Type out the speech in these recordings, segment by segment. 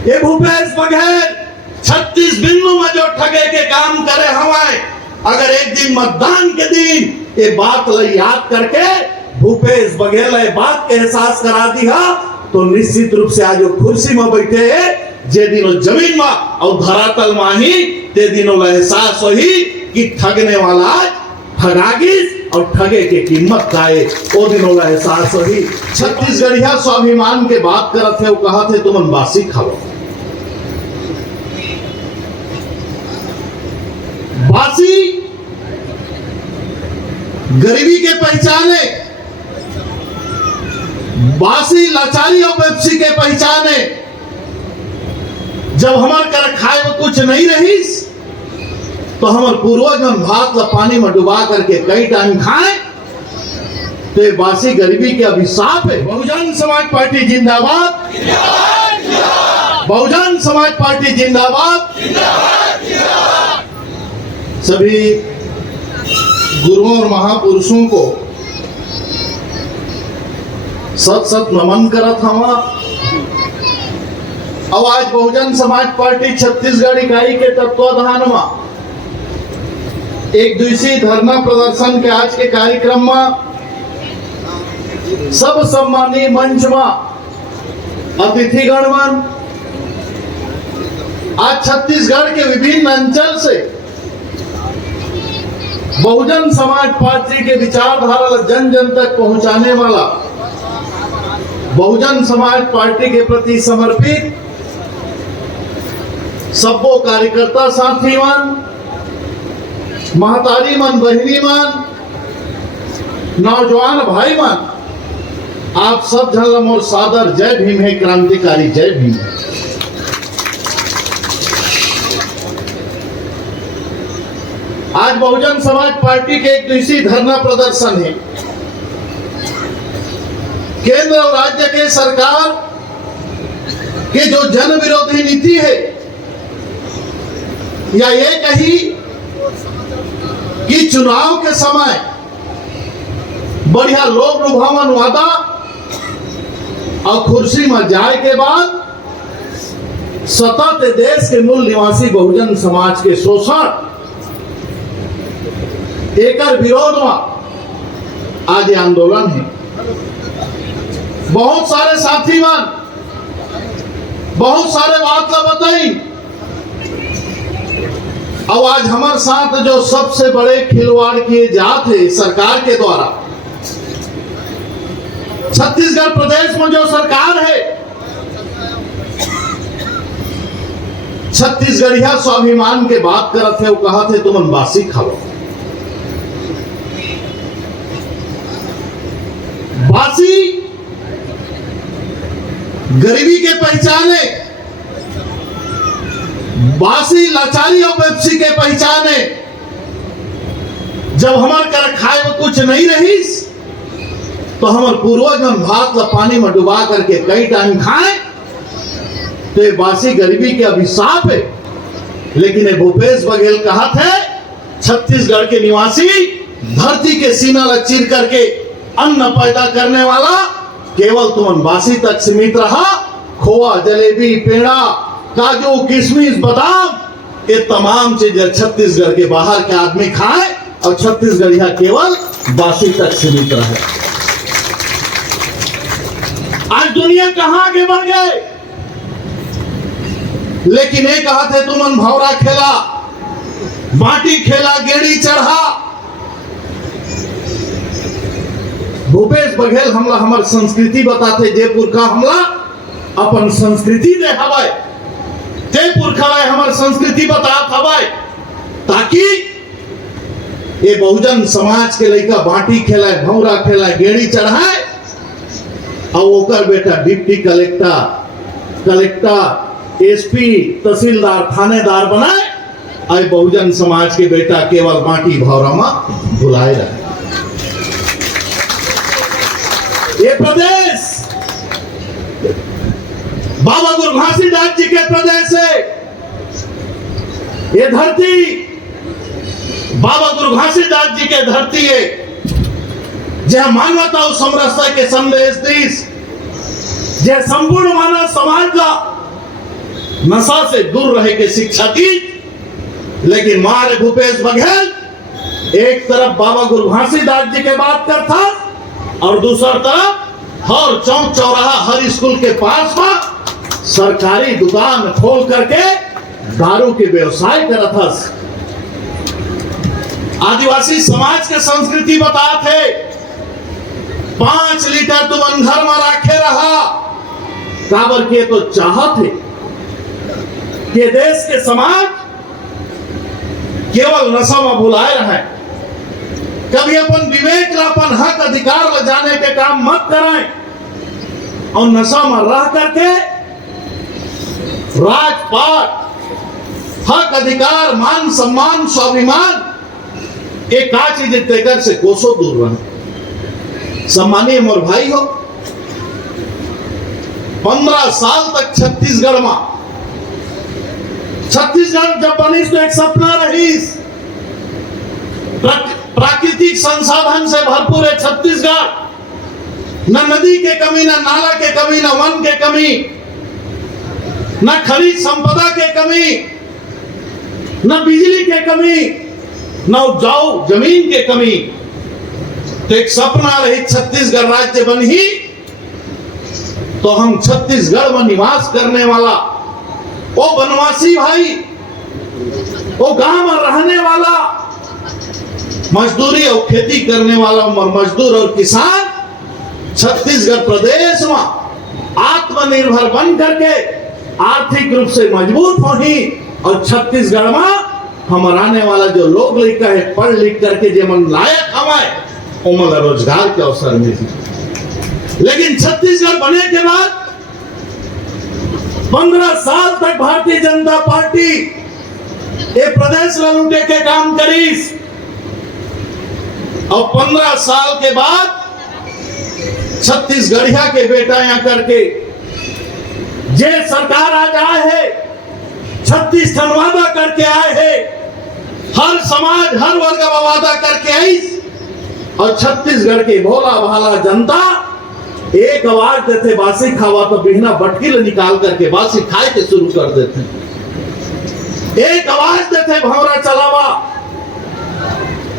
ये भूपेश बघेल 36 बिंदु में जो ठगे के काम करे हवाए, अगर एक दिन मतदान के दिन ये बात याद करके भूपेश बघेल ये बात के एहसास करा दिया तो निश्चित रूप से आज वो कुर्सी में बैठे है जे दिन जमीन में और धरातल में ही ते दिनों एहसास वही कि ठगने वाला आज ठगागिस और ठगे के कीमत का है वो दिनों एहसास वही। छत्तीसगढ़िया स्वाभिमान के बात करत है, वो कहा थे तुम बासी खाओ। बासी गरीबी के पहचाने, बासी लाचारी और बेपसी के पहचाने। जब हमार कर खाए में कुछ नहीं रही तो हमार पूर्वज में भात ला पानी में डुबा करके कई टाइम खाए, तो ये बासी गरीबी के अभिशाप है। बहुजन समाज पार्टी जिंदाबाद, बहुजन समाज पार्टी जिंदाबाद। सभी गुरुओं और महापुरुषों को सत सत नमन करत हवा। अब आज बहुजन समाज पार्टी छत्तीसगढ़ इकाई के तत्वाधान में एक दिवसीय धरना प्रदर्शन के आज के कार्यक्रम में सब सम्मानीय मंच में अतिथिगण आज छत्तीसगढ़ के विभिन्न अंचल से बहुजन समाज पार्टी के विचारधारा जन जन तक पहुंचाने वाला बहुजन समाज पार्टी के प्रति समर्पित सबो कार्यकर्ता साथीवन, महतारी मन, बहनी मन, नौजवान भाई मन, आप सब झलम और सादर जय भीम है, क्रांतिकारी जय भीम है। आज बहुजन समाज पार्टी के एक दिवसीय धरना प्रदर्शन है। केंद्र और राज्य के सरकार की जो जन विरोधी नीति है, या ये कही कि चुनाव के समय बढ़िया लोक लुभावन वादा और कुर्सी में जाए के बाद सतत देश के मूल निवासी बहुजन समाज के शोषण एकर विरोध में आज आंदोलन है। बहुत सारे साथीवन बहुत सारे बात का बताई। अब आज हमारे साथ जो सबसे बड़े खिलवाड़ किए जाते सरकार के द्वारा, छत्तीसगढ़ प्रदेश में जो सरकार है, छत्तीसगढ़िया स्वाभिमान के बात करत है, वो कहा थे तुम बासी खाओ। बासी गरीबी के पहचाने, बासी लाचारी और बेपसी के पहचाने। जब हमार कर खाए में कुछ नहीं रही तो हमार पूर्वज में भात ला पानी में डुबा करके कई टाइम खाए, तो ये बासी गरीबी के अभिशाप है। लेकिन ये भूपेश बघेल कहा थे छत्तीसगढ़ के निवासी धरती के सीना ला चीर करके अन्न पैदा करने वाला केवल तुम बासी तक सीमित रहा। खोआ, जलेबी, पेड़ा, काजू, किशमिश, बादाम, ये तमाम चीजें छत्तीसगढ़ के बाहर के आदमी खाए और छत्तीसगढ़ यहाँ केवल बासी तक सीमित रहे। आज दुनिया कहां आगे बढ़ गए, लेकिन ये कहा थे तुमन भौरा खेला, बाटी खेला, गेड़ी चढ़ा। भूपेश बघेल हमला हमार संस्कृति बताते, जयपुर का हमला अपन संस्कृति दे हवाए, जयपुर खवाए हमार संस्कृति बतात हवाए, ताकि ये बहुजन समाज के लड़का बाटी खेलाए, भौरा खेलाए, गेड़ी चढ़ाए और ओकर बेटा डिप्टी कलेक्टर, एसपी, तहसीलदार, थानेदार बनाए। आई बहुजन समाज के बेटा केवल बाटी भौरा में भुलाए रहे। ये प्रदेश बाबा गुरु घासीदास जी के प्रदेश है। ये धरती बाबा गुरु घासीदास जी के धरती है, जहाँ मानवता और समरसता के संदेश दीस, जहाँ संपूर्ण मानव समाज का नशा से दूर रहे के शिक्षा दी। लेकिन मारे भूपेश बघेल एक तरफ बाबा गुरु घासीदास जी के बात करता और दूसरा तरफ हर चौक चौराहा हर स्कूल के पास में सरकारी दुकान खोल करके दारू के व्यवसाय करता था। आदिवासी समाज के संस्कृति बताते 5 लीटर तुम अंधर में रखे रहा काबर के तो चाहत है कि देश के समाज केवल नशा में भुलाए रहे। कभी अपन विवेक अपन हक अधिकार ले जाने के काम मत करें और नशा में रह करके राजपाट हक अधिकार मान सम्मान स्वाभिमान एक का चीज तेकर से कोसों दूर रहे। सम्मानीय मोर भाई हो 15 साल तक छत्तीसगढ़ में छत्तीसगढ़ जब बनीस तो एक सपना रहीस। प्राकृतिक संसाधन से भरपूर है छत्तीसगढ़। न नदी के कमी, न नाला के कमी, न वन के कमी, न खनिज संपदा के कमी, न बिजली के कमी, न उपजाऊ जमीन के कमी। तो एक सपना रही छत्तीसगढ़ राज्य बनी तो हम छत्तीसगढ़ में निवास करने वाला वो वनवासी भाई, वो गांव में रहने वाला मजदूरी और खेती करने वाला मजदूर और किसान छत्तीसगढ़ प्रदेश में आत्मनिर्भर बन करके आर्थिक रूप से मजबूत होगी और छत्तीसगढ़ में हमारे आने वाला जो लोग लिखा है पढ़ लिख करके जो मन लायक हमारे उमल रोजगार के अवसर मिले। लेकिन छत्तीसगढ़ बने के बाद 15 साल तक भारतीय जनता पार्टी ये प्रदेश लूटे के काम करीस और 15 साल के बाद छत्तीसगढ़िया के बेटा यहाँ करके जे सरकार आज आए है 36 ठन वादा करके आए है। हर समाज हर वर्ग का वादा करके आई और छत्तीसगढ़ के भोला भाला जनता एक आवाज देते बासी खावा तो बिहना बटकी निकाल करके बासी खाए के शुरू कर देते। एक आवाज देते भौरा चलावा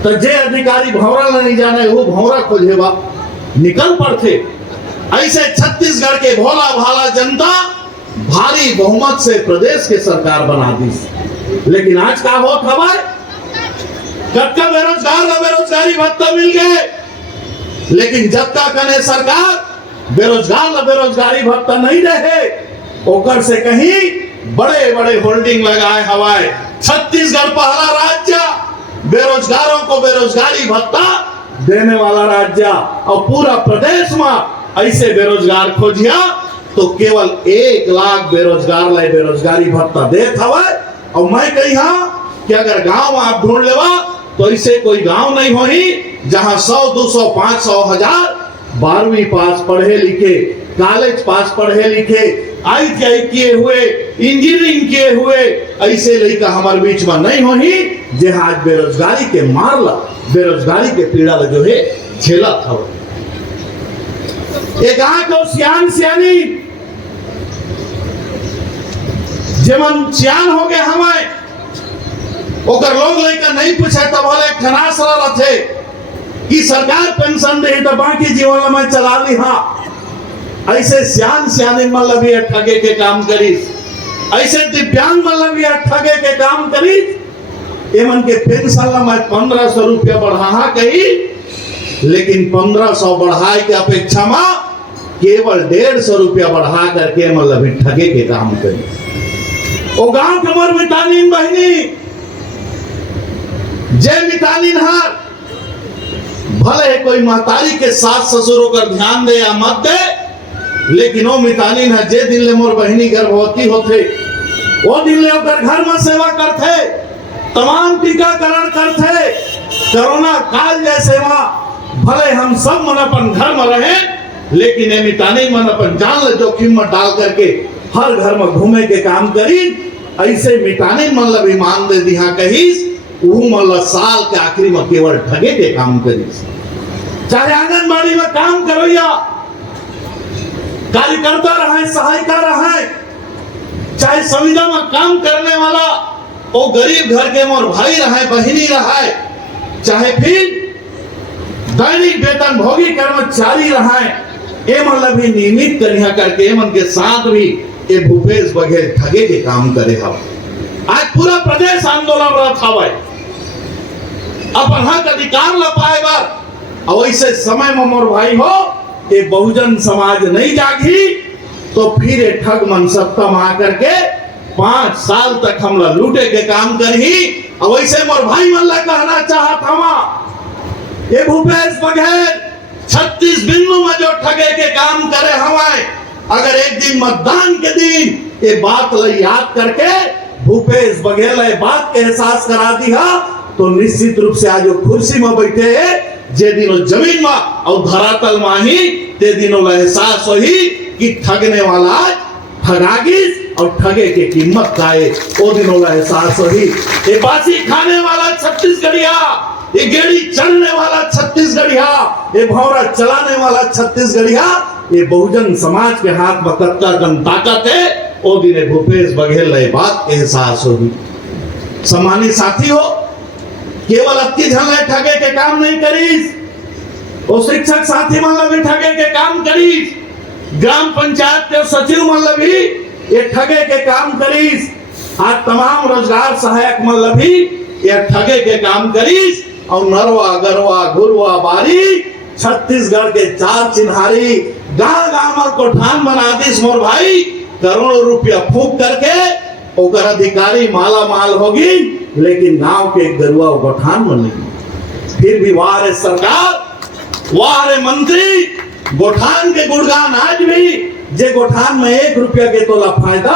तो जे अधिकारी भौरा नहीं जाने वो भौरा खोजेवा निकल पड़ते। ऐसे छत्तीसगढ़ के भोला भाला जनता भारी बहुमत से प्रदेश के सरकार बना दी। लेकिन आज का हो खबर कक्का बेरोजगारी भत्ता मिल गए। लेकिन जब तक कने सरकार बेरोजगारी भत्ता नहीं रहे ओकर से कहीं बड़े बड़े होल्डिंग लगाए हवाए छत्तीसगढ़ पहला राज्य बेरोजगारों को बेरोजगारी भत्ता देने वाला राज्य और पूरा प्रदेश में ऐसे बेरोजगार खोजिया तो केवल 1 लाख बेरोजगार लाए बेरोजगारी भत्ता देत हवाए। और मैं कही हाँ कि अगर गांव आप ढूंढ लेवा तो ऐसे कोई गांव नहीं होही जहां 100, 200, 500, 1000 12वीं पास पढ़े लिखे कॉलेज पास पढ़े लिखे ITI किए हुए इंजीनियरिंग किए हुए ऐसे लड़का हमारे बीच में नहीं होही जे आज बेरोजगारी के मारला बेरोजगारी के पीड़ा जो है झेला था। एक को सियान सियानी जेमन सियान हो गए हमारे ओकर लोग लड़का नहीं पूछे तब बोले खनास रहे कि सरकार पेंशन दे तो बाकी जीवन में चला ली। हाँ ऐसे सियान सियानी मतलब भी ठगे के काम करी ऐसे दिव्यांग मतलब भी ठगे के काम करी एमन के पेंशन में 1500 रुपया बढ़ा कही लेकिन 1500 बढ़ाए के अपेक्षा में केवल 150 रुपया बढ़ा करके मतलब ठगे के काम करी। वो गांव के मोर मितानीन बहनी जय मितानीन हार भले कोई महतारी के सास ससुरों का ध्यान दे या मत दे लेकिन वो मितानीन है जे दिन ले मोर बहनी गर्भवती होते वो दिन ले घर में सेवा करते तमाम टीकाकरण करते कोरोना काल जैसे वहां भले हम सब मन अपन घर में रहे लेकिन ये मितानीन मन अपन जान जोखिम में डाल करके हर घर में घूमे के काम करी। ऐसे मितानीन मतलब ईमान दे दिया कहीस वो मतलब साल के आखिरी में केवल ठगे के काम करी। चाहे आंगनबाड़ी में काम करो या कार्यकर्ता रहे सहायिका रहे चाहे संविदा में काम करने वाला वो गरीब घर के मोर भाई रहे बहिनी रहे, चाहे फिर दैनिक वेतन भोगी कर्मचारी रहे, ये मतलब भी नियमित करिया करके मन के साथ भी ये भूपेश बघेल ठगे के काम करे हम। आज पूरा प्रदेश आंदोलन रहा हवे अपन हक अधिकार ला पाए बार, और ऐसे समय में मोर भाई हो ये बहुजन समाज नहीं जागी तो फिर ये ठग मन सत्ता में आकर के 5 साल तक हम लूटे के काम करही। और वैसे मोर भाई मन ला कहना चाहत हवा, ये भूपेश बघेल 36 बिंदु में जो ठगे के काम करे हवाए, अगर एक दिन मतदान के दिन ये बात ला याद करके भूपेश बघेल ये बात के एहसास करा दिया तो निश्चित रूप से आज कुर्सी में बैठे है जे दिन जमीन में और धरातल में ही ते दिनों ला एहसास होही कि ठगने वाला आज ठगागिस और ठगे के कीमत का है, वो दिनों ला एहसास होही। ये बासी खाने वाला छत्तीसगढ़िया, ये गेड़ी चढ़ने वाला छत्तीसगढ़िया, ये भौरा चलाने वाला छत्तीसगढ़िया, ये बहुजन समाज के हाथ में कत्ता कन ताकत है, वो दिन भूपेश बघेल ये बात के एहसास होगी। सम्मानित साथी हो, केवल अति झल ठगे के काम नहीं करीस, वो शिक्षक साथी मन भी ठगे के काम करीस, ग्राम पंचायत के सचिव मन भी ये ठगे के काम करीस, आज तमाम रोजगार सहायक मन भी ये ठगे के काम करीस, और नरवा गरवा गुरवा बारी छत्तीसगढ़ के 4 चिन्हारी गांव में कोठान बना दिस मोर भाई, करोड़ों रुपया फूंक करके ओकर अधिकारी माला माल होगी, लेकिन गांव के गरुआ कोठान में नहीं। फिर भी वाह सरकार, वाह मंत्री, गोठान के गुणगान आज भी, जे गोठान में 1 रुपया के तो ला फायदा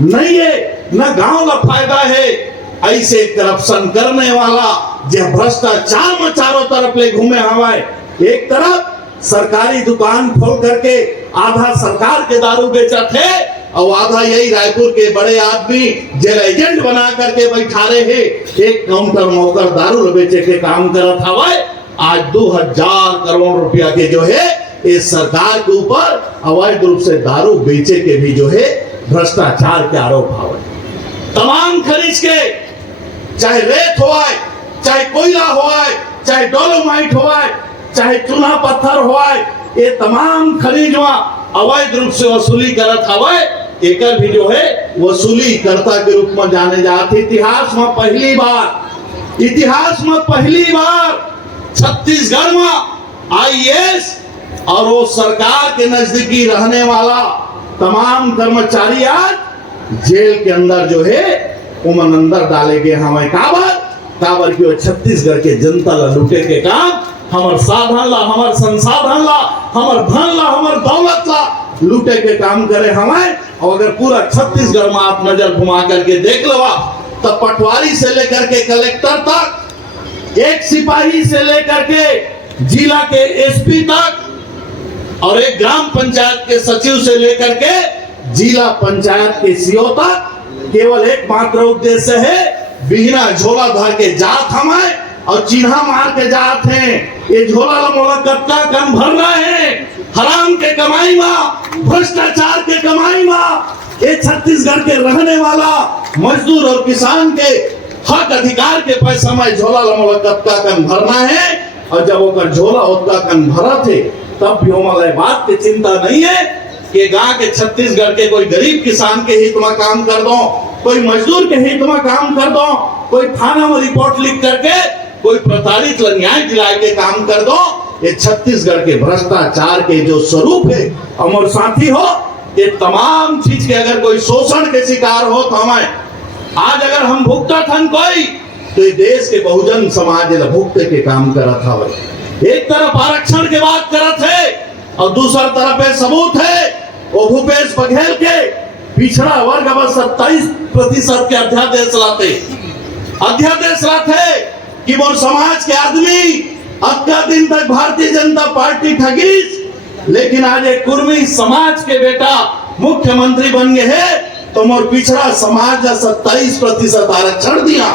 नहीं है, न गांव ला फायदा है। ऐसे करप्शन करने वाला जे भ्रष्टाचार में चारों तरफ ले घूमे हवाए, एक तरफ सरकारी दुकान खोल करके आधा सरकार के दारू बेचा थे और आधा यही रायपुर के बड़े आदमी जेल एजेंट बना करके बैठा रहे हैं, एक काउंटर नौकर दारू बेचे के काम करत हवाए। आज 2000 करोड़ रुपया के जो है इस सरकार के ऊपर अवैध रूप से दारू बेचे के भी जो है भ्रष्टाचार के आरोप हवे। तमाम खनिज के, चाहे रेत होए, चाहे कोयला होए, चाहे डोलोमाइट होए, चाहे चूना पत्थर होए, ये तमाम खनिज अवैध रूप से वसूली करत हवे। एकर भी जो है वसूली कर्ता के रूप में जाने जाते। इतिहास में पहली बार छत्तीसगढ़ में आईएएस और वो सरकार के नजदीकी रहने वाला तमाम कर्मचारी आज जेल के अंदर जो है उमन अंदर डाले गए। हमें काबर की वो छत्तीसगढ़ के जनता ला लूटे के काम, हमार साधन ला, हमार संसाधन ला, हमार धन ला, हमार दौलत ला लूटे के काम करे हमें। और अगर पूरा छत्तीसगढ़ में आप नजर घुमा करके देख लो तो पटवारी से लेकर के कलेक्टर तक, एक सिपाही से लेकर के जिला के एसपी तक, और एक ग्राम पंचायत के सचिव से लेकर के जिला पंचायत के सीओ तक केवल एक मात्र उद्देश्य है, बिना झोला धर के जात हमें और चिन्हा मार के जात हैं। ये झोला मोला कत्ता कन भरना है, हराम के कमाई में, भ्रष्टाचार के कमाई में। ये छत्तीसगढ़ के रहने वाला मजदूर और किसान के हक अधिकार के पैसा में झोला मोला कत्ता कन भरना है। और जब वो झोला उतना कन भरा थे तब भी हमारे बात की चिंता नहीं है कि गांव के छत्तीसगढ़ के कोई गरीब किसान के हित में काम कर दो, कोई मजदूर के हित में काम कर दो, कोई थाना में रिपोर्ट लिख करके कोई प्रताड़ित न्याय दिलाए के काम कर दो। ये छत्तीसगढ़ के भ्रष्टाचार के जो स्वरूप है अमर साथी हो, ये तमाम चीज के अगर कोई शोषण के शिकार हो तो हमें आज अगर हम भुगता थन कोई तो ये देश के बहुजन समाज भुगते के काम करत था। एक तरफ आरक्षण के बात करत है और दूसरा तरफ सबूत है वो भूपेश बघेल के पिछड़ा वर्ग अब 27% के अध्यादेश लाते कि वो समाज के आदमी अक्का दिन तक भारतीय जनता पार्टी ठगीस, लेकिन आज एक कुर्मी समाज के बेटा मुख्यमंत्री बन गए है तो मोर पिछड़ा समाज 27% आरक्षण दिया।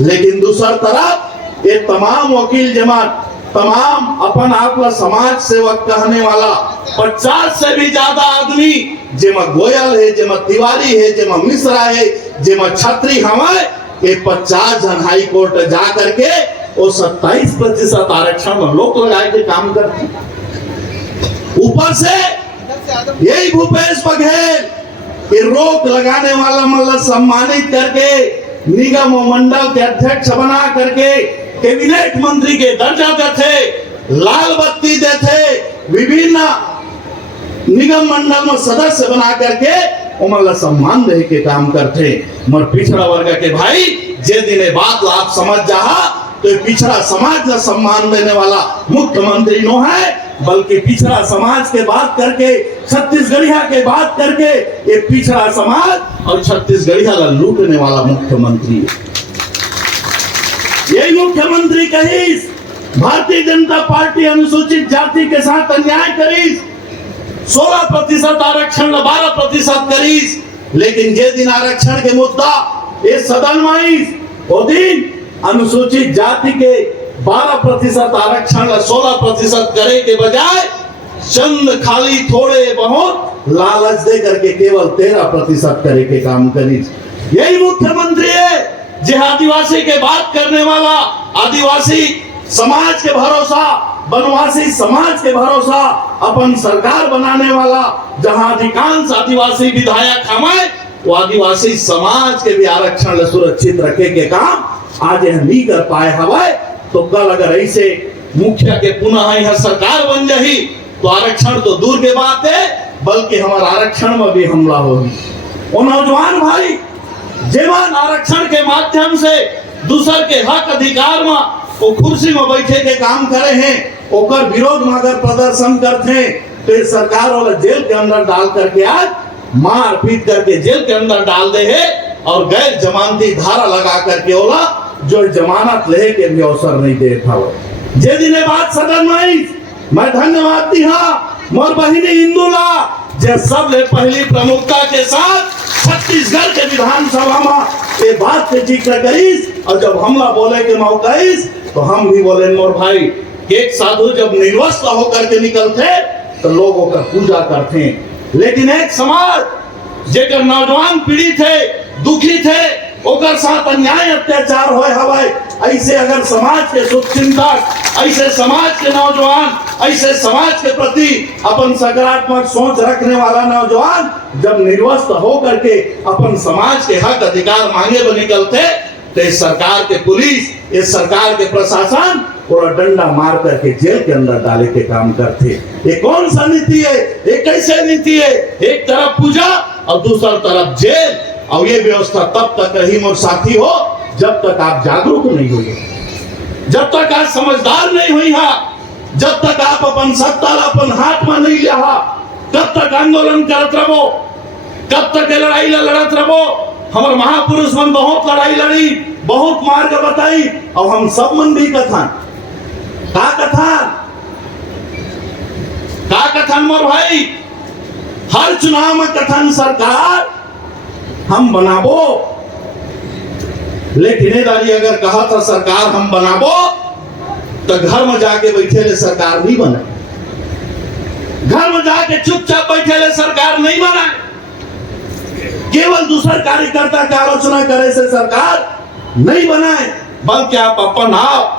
लेकिन दूसरा तरफ ये तमाम वकील जमात, तमाम अपन आप समाज सेवक कहने वाला 50 से भी ज्यादा आदमी जेमा गोयल है, जेमा तिवारी है, जेमा मिश्रा है, जेमा छत्री हमारे ये 50 जन हाई कोर्ट जा करके वो 27% आरक्षण में लोग लगाए के काम करते। ऊपर से यही भूपेश बघेल ये रोक लगाने वाला मतलब सम्मानित करके निगम और मंडल के अध्यक्ष बना करके कैबिनेट मंत्री के दर्जा देते, लाल बत्ती देते, विभिन्न निगम मंडल में सदस्य बना करके उमला सम्मान दे के काम करते। मर पिछड़ा वर्ग के भाई जे दिन बात आप समझ जा तो पिछड़ा समाज का सम्मान देने वाला मुख्यमंत्री नो है, बल्कि पिछड़ा समाज के बात करके छत्तीसगढ़िया के बात करके ये पिछड़ा समाज और छत्तीसगढ़िया का लूटने वाला मुख्यमंत्री है। यही मुख्यमंत्री कही भारतीय जनता पार्टी अनुसूचित जाति के साथ अन्याय करी, 16% आरक्षण 12% करीस, लेकिन जे दिन आरक्षण के मुद्दा इस सदन में वो दिन अनुसूचित जाति के 12% आरक्षण 16% करे के बजाय चंद खाली थोड़े बहुत लालच दे करके केवल 13% करे के काम करी। यही मुख्यमंत्री है जे आदिवासी के बात करने वाला, आदिवासी समाज के भरोसा, वनवासी समाज के भरोसा अपन सरकार बनाने वाला, जहां अधिकांश आदिवासी विधायक हमारे वो आदिवासी समाज के भी आरक्षण सुरक्षित रखे के काम आज यह नहीं कर पाए हवाए। तो कल अगर ऐसे मुखिया के पुनः यह सरकार बन जाही तो आरक्षण तो दूर के बात है, बल्कि हमारा आरक्षण में भी हमला होगी। वो नौजवान भाई जेवन आरक्षण के माध्यम से दूसर के हक अधिकार में वो कुर्सी में बैठे के काम करे हैं, ओकर विरोध में अगर प्रदर्शन करते हैं तो सरकार वाला जेल के अंदर डाल करके आज मार पीट करके जेल के अंदर डाल दे है और गैर जमानती धारा लगा करके ओला जो जमानत ले के भी अवसर नहीं दे था। जे दिन बात सदन में मैं धन्यवाद दी मोर बहिनी इंदुला जे सब ले पहली प्रमुखता के साथ छत्तीसगढ़ के विधानसभा में ये बात के जिक्र करीस, और जब हमला बोले के मौका तो हम भी बोले मोर भाई एक साधु जब निर्वस्त्र होकर के निकलते तो लोगों का पूजा करते, लेकिन एक समाज जेकर नौजवान पीढ़ी थे, दुखी थे, ओकर साथ अन्याय अत्याचार होए हवाए, ऐसे अगर समाज के शुभचिंतक, ऐसे समाज के नौजवान, ऐसे समाज के प्रति अपन सकारात्मक सोच रखने वाला नौजवान जब निर्वस्त्र हो करके अपन समाज के हक अधिकार मांगे वो निकलते तो इस सरकार के पुलिस, इस सरकार के प्रशासन पूरा डंडा मार करके जेल के अंदर डाले के काम करते। ये कौन सा नीति है, ये कैसे नीति है? एक तरफ पूजा और दूसरी तरफ जेल, और ये व्यवस्था तब तक रही मोर साथी हो जब तक आप जागरूक नहीं हुए, जब तक आप समझदार नहीं हुई हा, जब तक आप अपन सत्ता अपन हाथ में नहीं लिया, तब तक आंदोलन करत रहो, कब तक लड़ाई लड़त रहो। हमारे महापुरुष मन बहुत लड़ाई लड़ी, बहुत मार्ग बताई, और हम सब मन भी कथन का कथन मोर भाई, हर चुनाव में कथन सरकार हम बनाबो, लेकिन अगर कहा था सरकार हम बनाबो तो घर में जाके बैठे ले सरकार नहीं बने, घर में जाके चुपचाप बैठे ले सरकार नहीं बनाए, केवल दूसरे कार्यकर्ता की आलोचना करे से सरकार नहीं बनाए, बल्कि आप अपन आप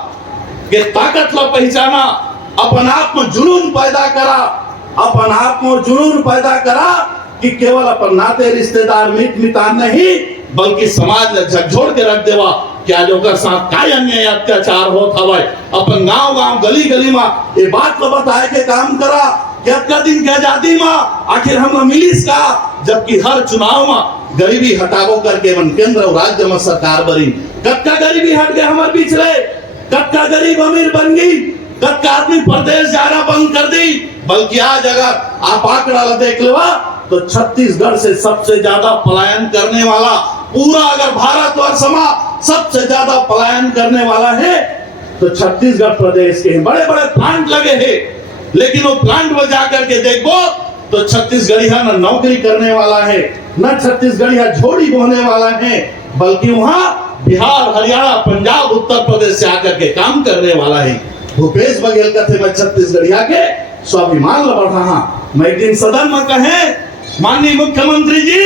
के ताकत ला पहचाना, अपन आप में जुनून पैदा करा, अपन आप में जुनून पैदा करा कि केवल अपन नाते रिश्तेदार मित मितान नहीं, बल्कि समाज ने झकझोड़ के रख देवा क्या जो कर साथ काय अन्याय अत्याचार होत हवाय। अपन गांव गांव गली गली में ये बात को बताए के काम करा कि अक्का दिन के आजादी में आखिर हम मिलिस का, जबकि हर चुनाव में गरीबी हटावो करके मन केंद्र और राज्य में सरकार बनी, कक्का गरीबी हट गया हमारे बीच रे, कक्का गरीब अमीर बन गई, कक्का आदमी प्रदेश जाना बंद कर दी। बल्कि आज अगर आप आंकड़ा देख लेवा तो छत्तीसगढ़ से सबसे ज्यादा पलायन करने वाला पूरा अगर भारतवर्ष में सबसे ज्यादा पलायन करने वाला है तो छत्तीसगढ़ प्रदेश के बड़े बड़े प्लांट लगे हैं, लेकिन वो प्लांट में जाकर के देखो तो छत्तीसगढ़िया न नौकरी करने वाला है, न छत्तीसगढ़िया झोड़ी बोने वाला है, बल्कि वहां बिहार, हरियाणा, पंजाब, उत्तर प्रदेश से आकर के काम करने वाला है। भूपेश बघेल कहते मैं छत्तीसगढ़िया के स्वाभिमान बढ़ा। मैं एक दिन सदन में कहे माननीय मुख्यमंत्री जी,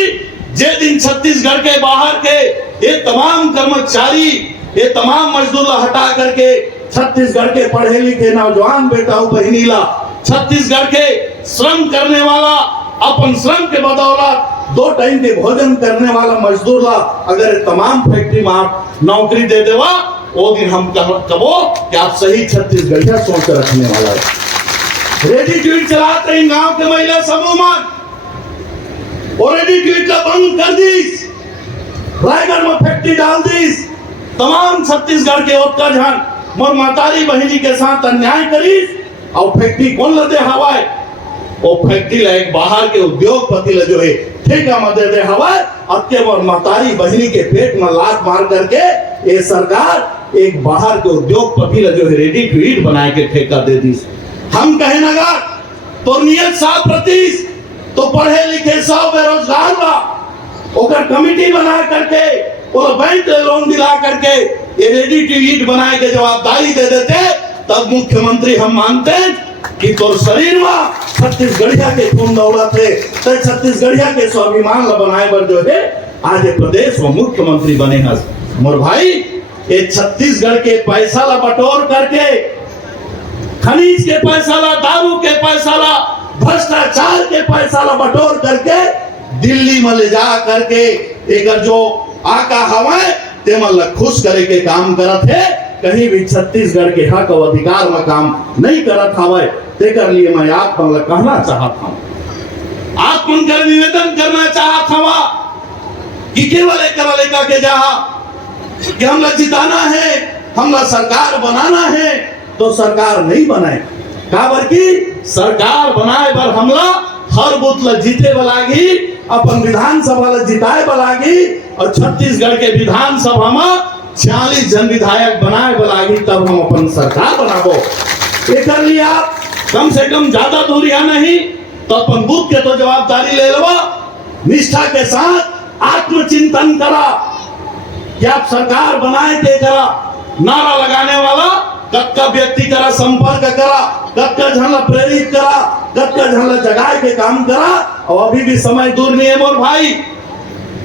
जे दिन छत्तीसगढ़ के बाहर के ये तमाम कर्मचारी, ये तमाम मजदूर हटा करके छत्तीसगढ़ के पढ़े लिखे नौजवान बेटा बहनीला, छत्तीसगढ़ के श्रम करने वाला, अपन श्रम के बदौलत 2 टाइम के भोजन करने वाला मजदूर ला अगर तमाम फैक्ट्री में आप नौकरी दे देवा, वो दिन हम कहो कि आप सही छत्तीसगढ़िया सोच रखने वाला है। रेडी ट्वीट चलाते हैं गांव के महिला समूह में, और रेडी ट्वीट का बंद कर दीस, रायगढ़ में फैक्ट्री डाल दीस, तमाम छत्तीसगढ़ के उत्कर्षण मोर मातारी बहनी के साथ अन्याय करीस, और फैक्ट्री कौन लदे हवाए, वो फैक्ट्री ला एक बाहर के उद्योगपति ला जो है ठेका में दे हवाए, अब के मोर मातारी बहनी के पेट में लात मार करके ये सरकार एक बाहर के उद्योगपति ला जो है रेडी टू ईट बनाए के ठेका दे दी। हम कहे नगा तो नियत 100% तो पढ़े लिखे 100 बेरोजगार ला ओकर कमिटी बना करके और बैंक लोन दिला करके ये रेडी टू ईट बनाए के जवाबदारी दे देते, तब मुख्यमंत्री हम मानते हैं कि तोर शरीर में छत्तीसगढ़िया के खून दौड़त है, तो छत्तीसगढ़िया के स्वाभिमान ला बनाए बर जो है आज प्रदेश में मुख्यमंत्री बने हैं। मोर भाई, ये छत्तीसगढ़ के पैसा ला बटोर करके, खनिज के पैसा ला, दारू के पैसा ला, भ्रष्टाचार के पैसा ला बटोर करके दिल्ली में ले जा करके एक जो आका हवाए ते मन ला खुश करे के काम करत है, कहीं भी छत्तीसगढ़ के हक और अधिकार में काम नहीं करत हवाए। तेकर लिए मैं आप मन ला कहना चाहत हूं, आप मन कर निवेदन करना चाहत हवा कि केवल एक लेका के जहा कि हमला जिताना है, हमला सरकार बनाना है, तो सरकार नहीं बनाए, काबर की सरकार बनाए बर हमला हर बूथ ला जीते बलागी, अपन विधानसभा ला जिताए बलागी, और छत्तीसगढ़ के विधानसभा में 46 जन विधायक बनाए बलागी, तब हम अपन सरकार बनाबो। एकर लिए आप कम से कम ज्यादा दूरिया नहीं तो अपन बूथ के तो जवाबदारी ले लो, निष्ठा के साथ आत्मचिंतन करा कि आप सरकार बनाए के करा, नारा लगाने वाला कक्का व्यक्ति करा, संपर्क करा, कक्का झनला प्रेरित करा, कक्का झनला जगाए के काम करा। और अभी भी समय दूर नहीं है मोर भाई,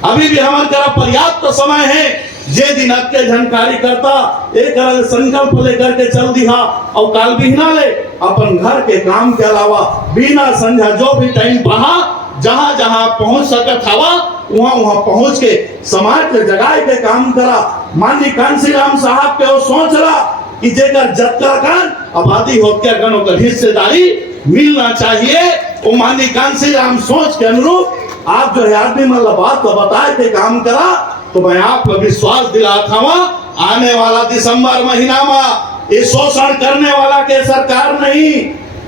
अभी भी हमारे करा पर्याप्त समय है। जे दिन आपके जानकारी करता एक संकल्प लेकर के चल दिया, और काल भी ना ले अपन घर के काम के अलावा बिना संझा जो भी टाइम पहा जहां जहां पहुंच सकत हवा वहां वहां पहुंच के समाज के जगाए के काम करा। माननीय कांशीराम साहब के वो सोच रहा कि जेकर जत्ता कान आबादी होकर गण ओकर हिस्सेदारी मिलना चाहिए, वो माननीय कांशीराम सोच के अनुरूप आप जो है आदमी मतलब बात को बताए के काम करा, तो मैं आपको विश्वास दिलाता हूँ आने वाला दिसंबर महीना में ये शोषण करने वाला के सरकार नहीं,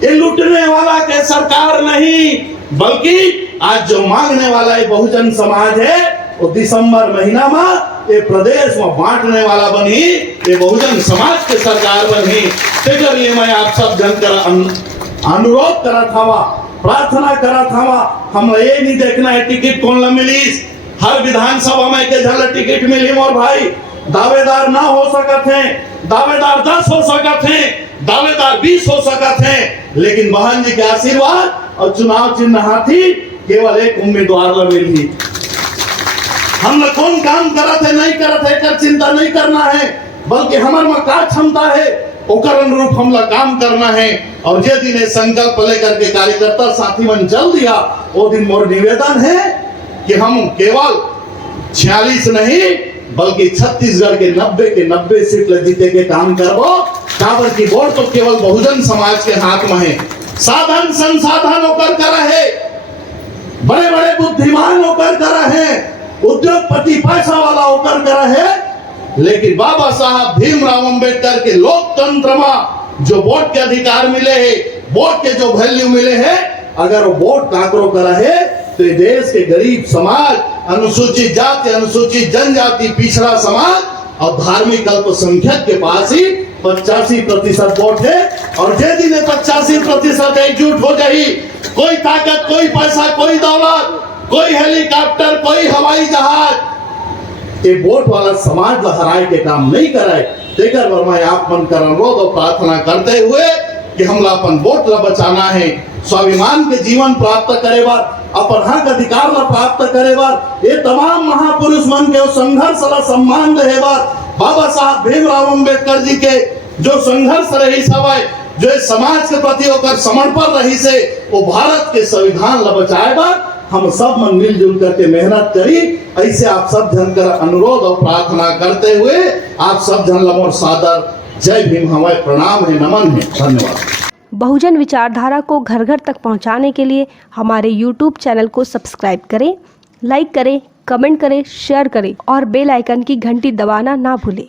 ये लूटने वाला के सरकार नहीं, बल्कि आज जो मांगने वाला ये बहुजन समाज है वो दिसंबर महीना में ये प्रदेश में बांटने वाला बनी, ये बहुजन समाज के सरकार बनी। इसके लिए मैं आप सब जन कर अनुरोध करा था, प्रार्थना करा था, हम ये नहीं देखना है टिकट कौन ला मिली, हर विधानसभा में के झल टिकट मिली मोर भाई, दावेदार ना हो सकत हैं, दावेदार 10 हो सकत हैं, दावेदार 20 हो सकत हैं, लेकिन बहन जी के आशीर्वाद और चुनाव चिन्ह हाथी केवल एक उम्मीदवार ला मिली। हम लोग कौन काम करत है नहीं करत है कर चिंता नहीं करना है, बल्कि हमारे में का क्षमता है ओकर अनुरूप हमला काम करना है। और जे दिन संकल्प लेकर के कार्यकर्ता साथी मन चल दिया, वो दिन मोर निवेदन है कि हम केवल 46 नहीं बल्कि छत्तीसगढ़ के 90 सीट जीते के काम करबो। काबर की वोट तो केवल बहुजन समाज के हाथ में है, साधन संसाधन होकर कर है, बड़े बड़े बुद्धिमान होकर कर है, उद्योगपति पैसा वाला होकर कर है, लेकिन बाबा साहब भीमराव अंबेडकर के लोकतंत्र में जो वोट के अधिकार मिले हैं, वोट के जो वैल्यू मिले हैं, अगर वो वोट काकरो करा है तो देश के गरीब समाज, अनुसूचित जाति, अनुसूचित जनजाति, पिछड़ा समाज और धार्मिक अल्पसंख्यक के पास ही 85% वोट है। और जे दिन 85% एकजुट हो जाए, कोई ताकत, कोई पैसा, कोई दौलत, कोई हेलीकॉप्टर, कोई हवाई जहाज ये वोट वाला समाज लहराए के काम नहीं कराए। तेकर वर्मा आप मन कर अनुरोध और प्रार्थना करते हुए कि हम अपन वोट ला बचाना है, स्वाभिमान के जीवन प्राप्त करे बार अपन हक अधिकार ला प्राप्त करे बार ये तमाम महापुरुष मन के संघर्ष ला सम्मान रहे बार बाबा साहब भीमराव अम्बेडकर जी के जो संघर्ष रही सवय जो समाज के प्रति होकर समर्पण रही से वो भारत के संविधान ला बचाए बार हम सब मन मिलजुल करके मेहनत करी। ऐसे आप सब जन कर अनुरोध और प्रार्थना करते हुए आप सब जन ला मोर सादर जय भीम हमारे प्रणाम है, नमन है, धन्यवाद। बहुजन विचारधारा को घर घर तक पहुंचाने के लिए हमारे YouTube चैनल को सब्सक्राइब करें, लाइक करें, कमेंट करें, शेयर करें और बेल आइकन की घंटी दबाना ना भूलें।